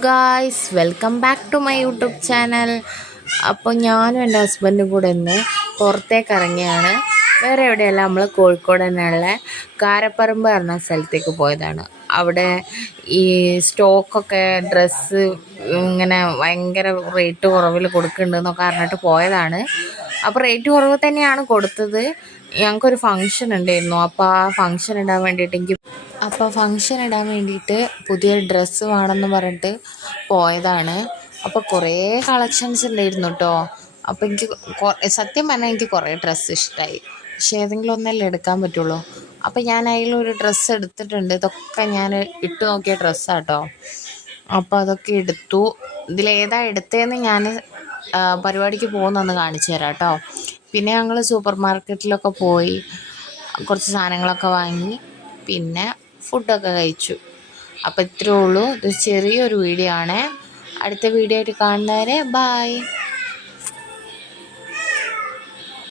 Guys, welcome back to my YouTube channel. അപ്പോൾ ഞാനും എൻ്റെ ഹസ്ബൻഡും കൂടെ ഇന്ന് പുറത്തേക്ക് ഇറങ്ങിയാണ്. വേറെ എവിടെയല്ല, നമ്മൾ കോഴിക്കോട് തന്നെയുള്ള കാരപ്പറമ്പ് പറഞ്ഞ സ്ഥലത്തേക്ക് പോയതാണ്. അവിടെ ഈ സ്റ്റോക്കൊക്കെ ഡ്രസ്സ് ഇങ്ങനെ ഭയങ്കര റേറ്റ് കുറവിൽ കൊടുക്കുന്നുണ്ടെന്നൊക്കെ പറഞ്ഞിട്ട് പോയതാണ്. അപ്പോൾ റേറ്റ് കുറവ് തന്നെയാണ് കൊടുത്തത്. ഞങ്ങൾക്കൊരു ഫങ്ഷൻ ഉണ്ടായിരുന്നു. അപ്പോൾ ആ ഫങ്ഷൻ ഇടാൻ വേണ്ടിയിട്ട് പുതിയ ഡ്രസ്സ് വേണമെന്ന് പറഞ്ഞിട്ട് പോയതാണ്. അപ്പോൾ കുറേ കളക്ഷൻസ് ഉണ്ടായിരുന്നു കേട്ടോ. അപ്പോൾ എനിക്ക് സത്യം പറഞ്ഞാൽ എനിക്ക് കുറേ ഡ്രസ്സ് ഇഷ്ടമായി. പക്ഷേ ഏതെങ്കിലും ഒന്നല്ലേ എടുക്കാൻ പറ്റുള്ളൂ. അപ്പോൾ ഞാൻ അതിലൊരു ഡ്രസ്സ് എടുത്തിട്ടുണ്ട്. ഇതൊക്കെ ഞാൻ ഇട്ട് നോക്കിയ ഡ്രസ്സാണ് കേട്ടോ. അപ്പോൾ അതൊക്കെ എടുത്തു. ഇതിലേതാ എടുത്തതെന്ന് ഞാൻ പരിപാടിക്ക് പോകുന്നൊന്ന് കാണിച്ചു തരാം കേട്ടോ. പിന്നെ ഞങ്ങൾ സൂപ്പർ മാർക്കറ്റിലൊക്കെ പോയി കുറച്ച് സാധനങ്ങളൊക്കെ വാങ്ങി പിന്നെ ഫുഡൊക്കെ കഴിച്ചു. അപ്പോൾ ഇത്രയേ ഉള്ളൂ. ഇത് ചെറിയൊരു വീഡിയോ ആണ്. അടുത്ത വീഡിയോ ആയിട്ട് കാണുന്നവരെ ബായ്.